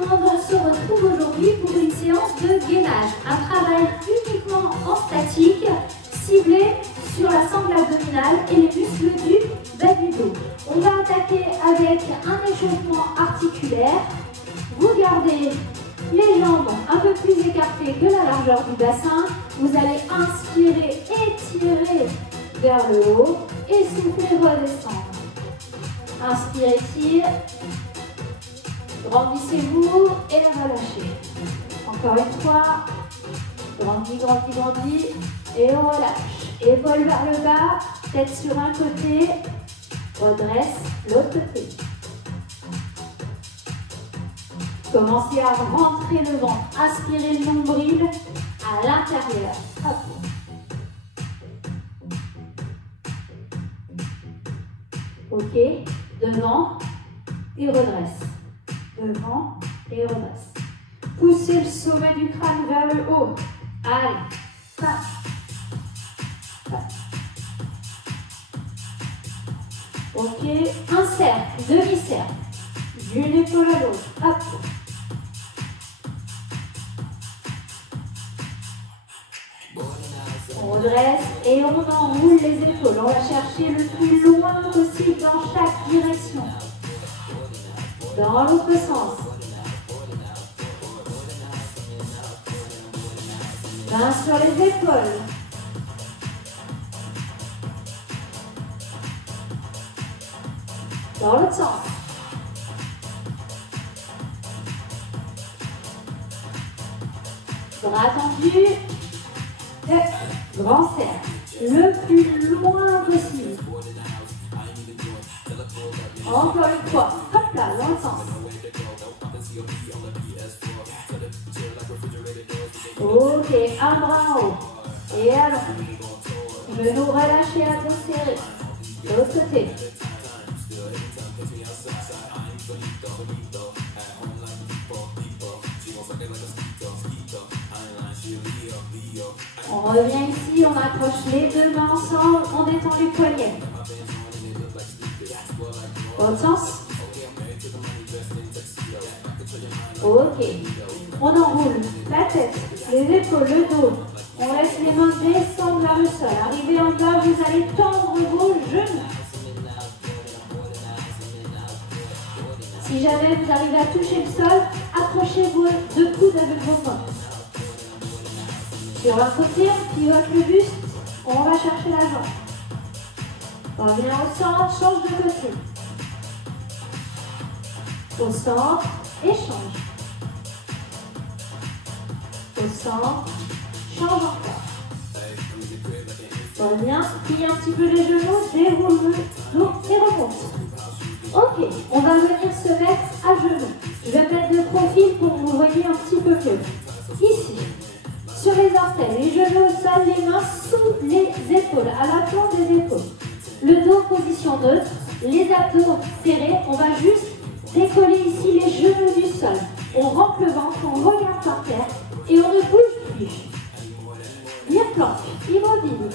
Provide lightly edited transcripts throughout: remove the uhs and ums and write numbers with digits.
le monde, on se retrouve aujourd'hui pour une séance de gainage. Un travail uniquement en statique, ciblé sur la sangle abdominale et les muscles du bas du dos. On va attaquer avec un échauffement articulaire. Vous gardez les jambes un peu plus écartées que la largeur du bassin. Vous allez inspirer, étirer vers le haut et souffler, redescendre. Inspirez, tire. Grandissez-vous et relâchez. Encore une fois. Grandis, grandis, grandis. Et on relâche. Épaules vers le bas. Tête sur un côté. Redresse l'autre côté. Commencez à rentrer le ventre. Aspirez le nombril à l'intérieur. Hop. Ok. Devant et redresse. Devant et redresse. Poussez le sommet du crâne vers le haut. Allez. Passe. Passe. Ok. Un cercle, demi-cercle. D'une épaule à l'autre. Hop. On redresse et on enroule les épaules. On va chercher le plus loin possible dans chaque direction. Dans l'autre sens. Main sur les épaules. Dans l'autre sens. Bras tendus. Grand cercle. Le plus loin possible. Encore une fois. Hop là, dans le sens. Ok, un bras en haut. Et allons. Genoux relâchés, abdos serrés. De l'autre côté. On revient ici, on accroche les deux mains ensemble, on détend les poignets. Autre sens. Ok. On enroule la tête, les épaules, le dos. On laisse les mains descendre vers le sol. Arrivez en bas, vous allez tendre vos genoux. Si jamais vous arrivez à toucher le sol, accrochez vos deux coudes avec vos mains. Sur un côté, on pivote le buste, on va chercher la jambe. On revient au centre, change de côté. Au centre, échange. Au centre, change encore. On revient, plie un petit peu les genoux, déroule le dos et remonte. Ok, on va venir se mettre à genoux. Je vais mettre de profil pour que vous voyez un petit peu mieux. Ici. Sur les orteils, les genoux au sol, les mains sous les épaules, à la plante des épaules. Le dos en position neutre, les abdos serrés. On va juste décoller ici les genoux du sol. On rentre le ventre, on regarde par terre et on ne bouge plus. Bien planté, immobile.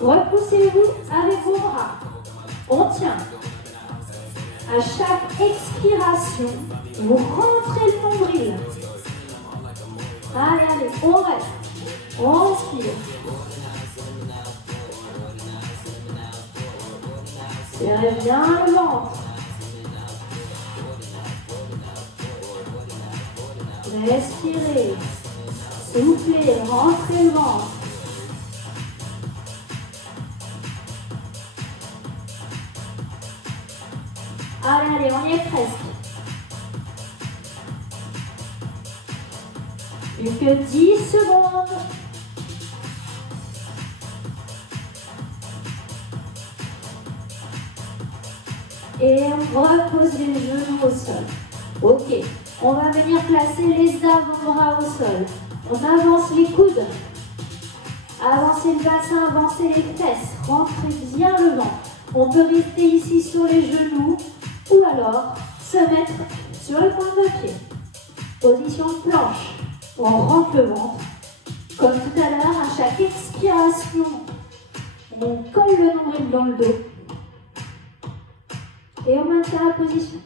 Repoussez-vous avec vos bras. On tient. À chaque expiration, vous rentrez le nombril. Allez, allez, on reste. On inspire. Serrez bien le ventre. Respirez. Soufflez, rentrez le ventre. Allez, allez, on y est presque. Plus que 10 secondes. Et on repose les genoux au sol. Ok, on va venir placer les avant-bras au sol. On avance les coudes. Avancez le bassin, avancez les fesses. Rentrez bien le ventre. On peut rester ici sur les genoux ou alors se mettre sur le point de pied. Position de planche. On rentre le ventre. Comme tout à l'heure, à chaque expiration, on colle le nombril dans le dos. Et on maintient la position.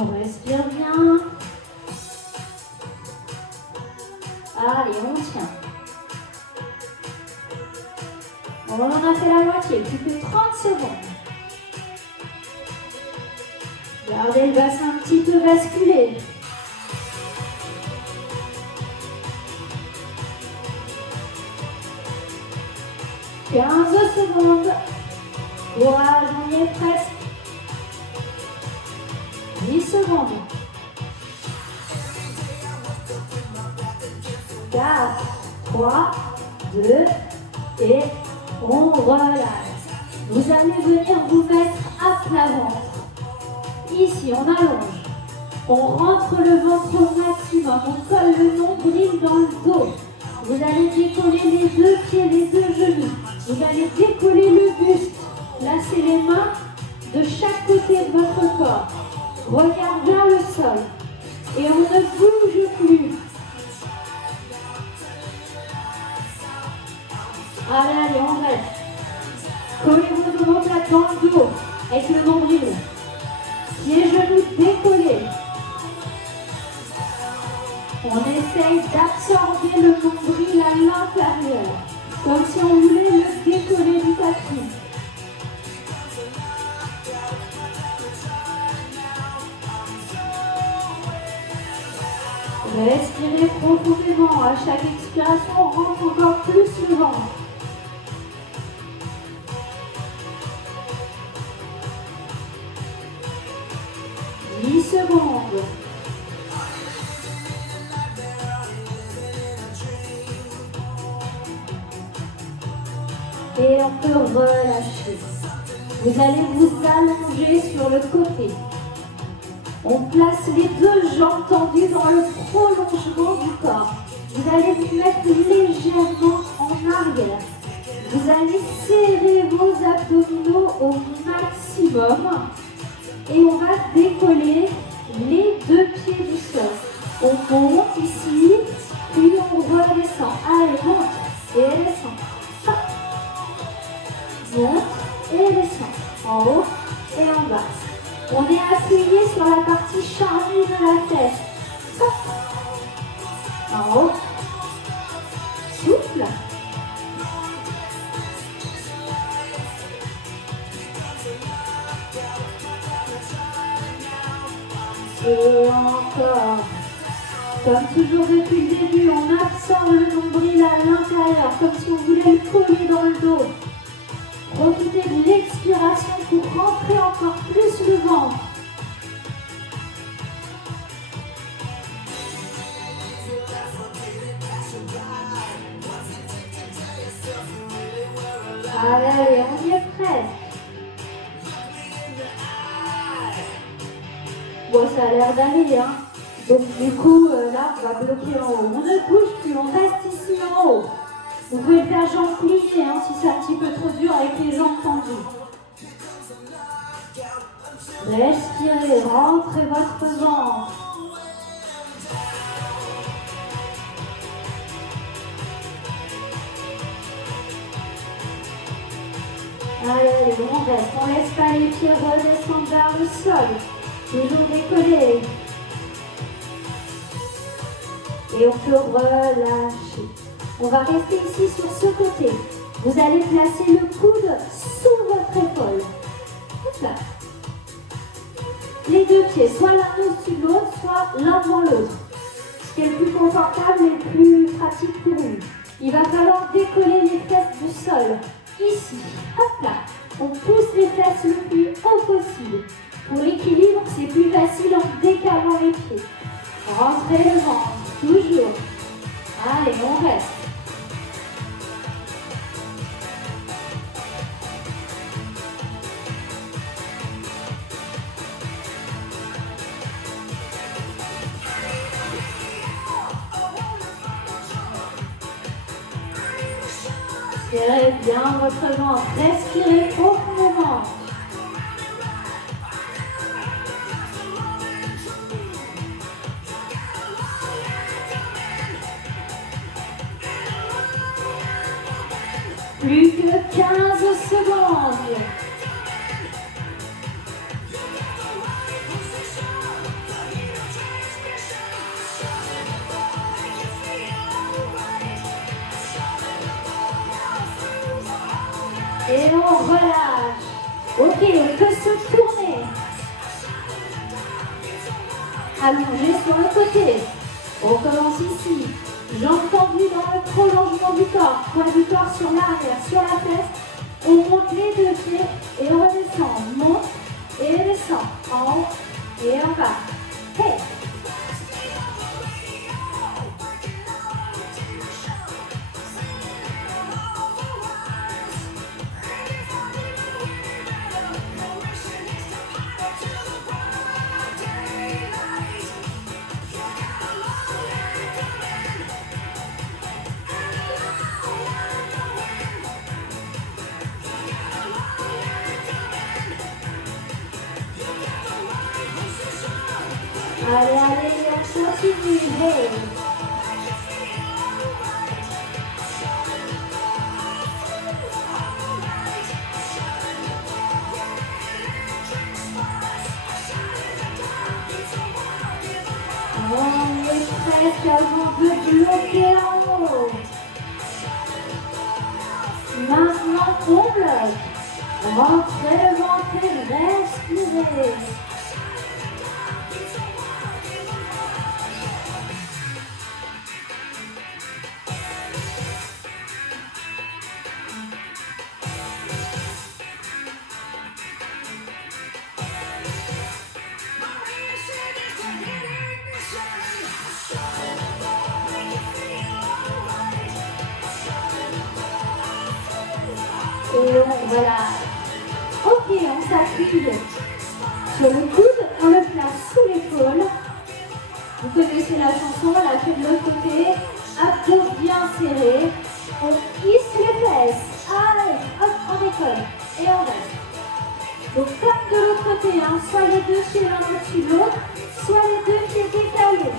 On respire bien. Allez, on tient. On en a fait la moitié, plus que 30 secondes. Gardez le bassin un petit peu basculé. 15 secondes. Courage, on y est presque. 10 secondes. 4, 3, 2 et on relâche. Vous allez venir vous mettre à plat ventre. Ici, on allonge. On rentre le ventre au maximum. On colle le nombril dans le dos. Vous allez décoller les deux pieds, les deux genoux. Vous allez décoller le buste. Placez les mains de chaque côté de votre corps. Regard vers le sol. Et on ne bouge plus. Allez, on reste. Collez vos omoplates dans le dos avec le nombril. Pieds, genoux décollés. On essaye d'absorber le nombril à l'intérieur, comme si on voulait le décoller du tapis. Respirez profondément. À chaque expiration, on rentre encore plus le ventre. Secondes. Et on peut relâcher. Vous allez vous allonger sur le côté. On place les deux jambes tendues dans le prolongement du corps. Vous allez vous mettre légèrement en arrière. Vous allez serrer vos abdominaux au maximum. Et on va décoller les deux pieds du sol. On monte ici, puis on redescend. Allez, monte et descend. Hop. Monte et descend. En haut et en bas. On est appuyé sur la partie charnue de la tête. Hop. En haut. Souffle. Et encore. Comme toujours depuis le début, on absorbe le nombril à l'intérieur, comme si on voulait le coller dans le dos. Profitez de l'expiration pour rentrer encore plus le ventre. Allez, on y est presque. Bon, ça a l'air d'aller, hein. Donc du coup, là, on va bloquer en haut. On ne bouge plus, on reste ici en haut. Vous pouvez le faire jambes pliées, hein, si c'est un petit peu trop dur avec les jambes tendues. Respirez, rentrez votre ventre. Allez, on reste, on laisse pas les pieds redescendre vers le sol. Toujours décollé. Et on peut relâcher. On va rester ici sur ce côté. Vous allez placer le coude sous votre épaule. Hop là. Les deux pieds, soit l'un au-dessus de l'autre, soit l'un devant l'autre. Ce qui est le plus confortable et le plus pratique pour vous. Il va falloir décoller les fesses du sol. Ici, hop là. On pousse les fesses le plus haut possible. Pour l'équilibre, c'est plus facile en décalant les pieds. Rentrez le ventre, toujours. Allez, on reste. Serrez bien votre ventre, respirez profondément. Plus que 15 secondes. Et on relâche. Ok, on peut se tourner. Allongé sur le côté. On commence ici. Jambes tendues dans le prolongement du corps. Poids du corps sur l'arrière, sur la tête. On monte les deux pieds et on redescend. On monte et on descend. En haut et en bas. Hey! Allez, allez, on continue. Hey. On est presque avant de bloquer en haut. Maintenant, on bloque. Rentrez le ventre et respirez. Et on relâche. Ok, on s'appuie sur le coude, on le place sous l'épaule. Vous connaissez la chanson, on la fait de l'autre côté. Abdos bien serrés. On hisse les fesses. Allez, hop, on décolle. Et on reste. Donc comme de l'autre côté, hein, soit les deux pieds l'un au-dessus de l'autre, soit les deux pieds décalés.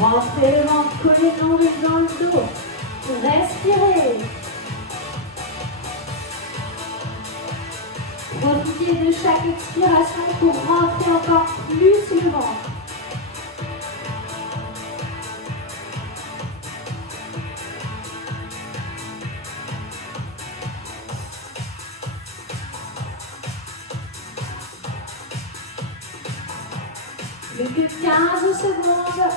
Rentrez le ventre, collez dans le dos. Respirez. Profitez de chaque expiration pour rentrer encore plus le ventre. Plus que 15 secondes.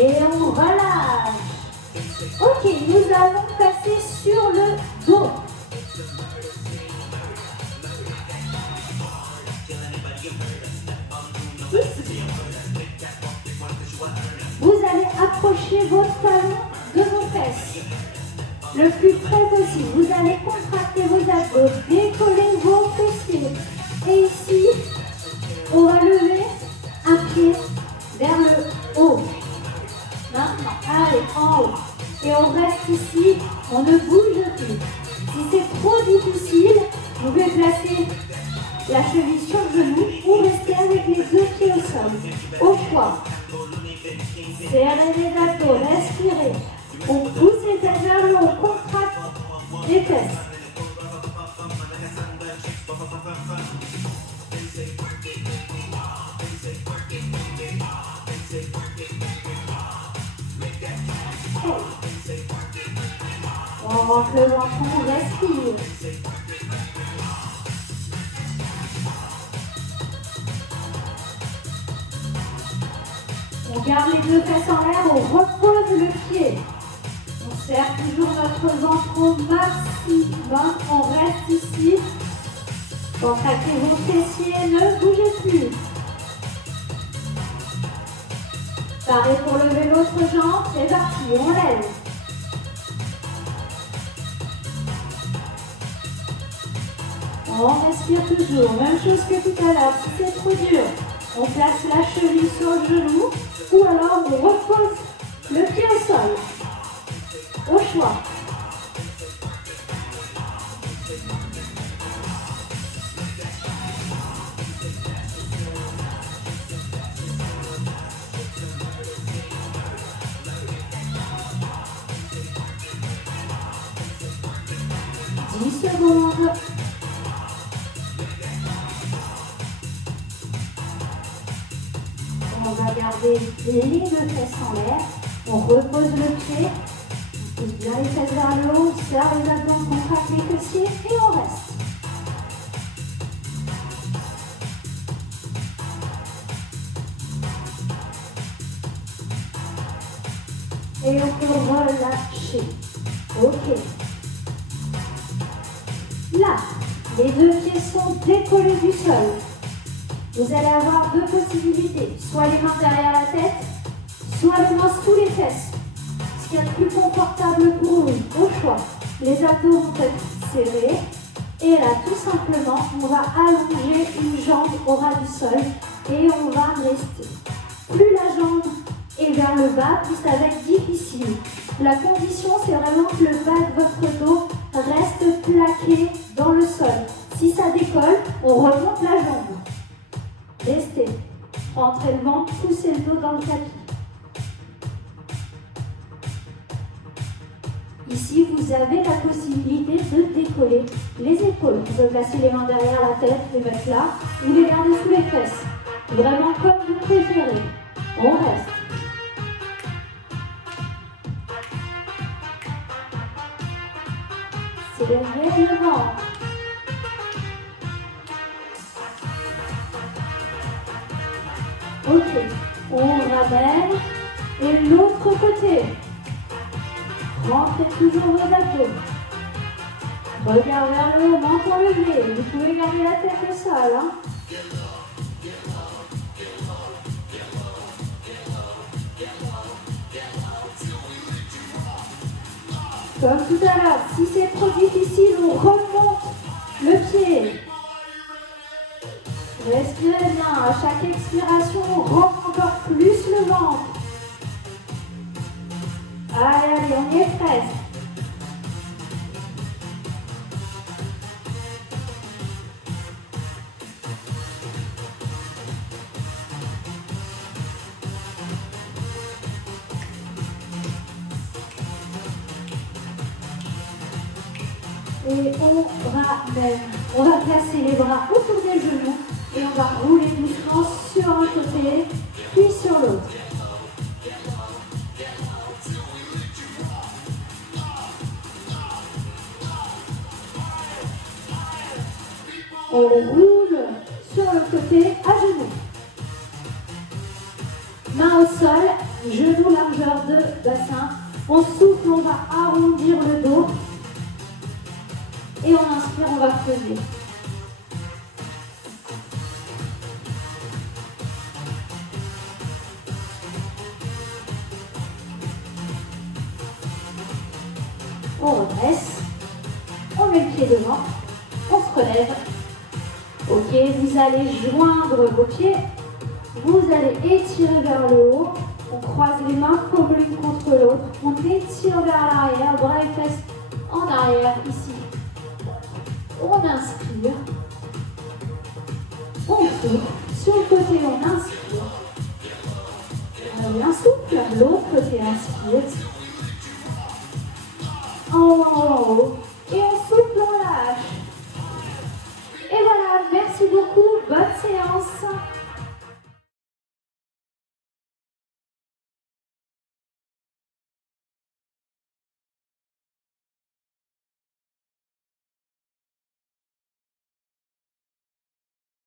Et on relâche. Ok, nous allons passer sur le dos. Ici. Vous allez approcher votre talon de vos fesses. Le plus près possible. Vous allez contracter vos abdos, décoller vos fessiers. Et ici, on va lever un pied vers le haut. Maintenant, allez, en haut. Et on reste ici, on ne bouge plus. Si c'est trop difficile, vous pouvez placer la cheville sur le genou ou rester avec les deux pieds au sol. Au choix. Serrez les abdos, respirez. On pousse les têtes vers le haut, on contracte les fesses. On rentre le ventre, on respire. On garde les deux fesses en l'air, on repose le pied. On serre toujours notre ventre au maximum. On reste ici. Contractez vos fessiers, ne bougez plus. Pareil pour lever l'autre jambe, c'est parti, on lève. On respire toujours, même chose que tout à l'heure. Si c'est trop dur, on place la cheville sur le genou ou alors on repose le pied au sol. Au choix. secondes. On va garder les lignes de fesses en l'air. On repose le pied. On pousse bien les fesses vers le haut. On serre les abdos, on contracte les fessiers et on reste. Et on peut relâcher. Ok. Là, les deux pieds sont décollés du sol. Vous allez avoir deux possibilités. Soit les mains derrière la tête, soit les mains sous les fesses. Ce qui est le plus confortable pour vous, au choix. Les abdos vont être serrés. Et là, tout simplement, on va allonger une jambe au ras du sol. Et on va rester. Plus la jambe est vers le bas, plus ça va être difficile. La condition, c'est vraiment que le bas de votre dos reste plaqué dans le sol. Si ça décolle, on remonte la jambe. Restez. Rentrez le ventre, poussez le dos dans le tapis. Ici, vous avez la possibilité de décoller les épaules. Vous pouvez placer les mains derrière la tête, les mettre là, ou les garder sous les fesses. Vraiment comme vous préférez. On reste. C'est le ventre. Ok, on ramène. Et l'autre côté. Rentrez toujours vos abdos. Regard vers le haut, menton levé. Vous pouvez garder la tête au sol. Hein. Comme tout à l'heure, si c'est trop difficile, on remonte le pied. Respirez bien. À chaque expiration, on rentre encore plus le ventre. Allez, allez, on y est presque. Et on ramène. On va placer les bras autour des genoux et on va rouler doucement sur un côté, puis sur l'autre. On roule sur le côté à genoux. Main au sol, genoux largeur de bassin. On souffle, on va arrondir le dos. Et on inspire, on va creuser. On redresse. On met le pied devant. On se relève. Ok, vous allez joindre vos pieds. Vous allez étirer vers le haut. On croise les mains comme l'une contre l'autre. On étire vers l'arrière, bras et fesses en arrière, ici. On inspire. On souffle. Sur le côté, on inspire. On revient souffle. L'autre côté, inspire. En haut. Et on souffle, on lâche. Et voilà, merci beaucoup. Bonne séance.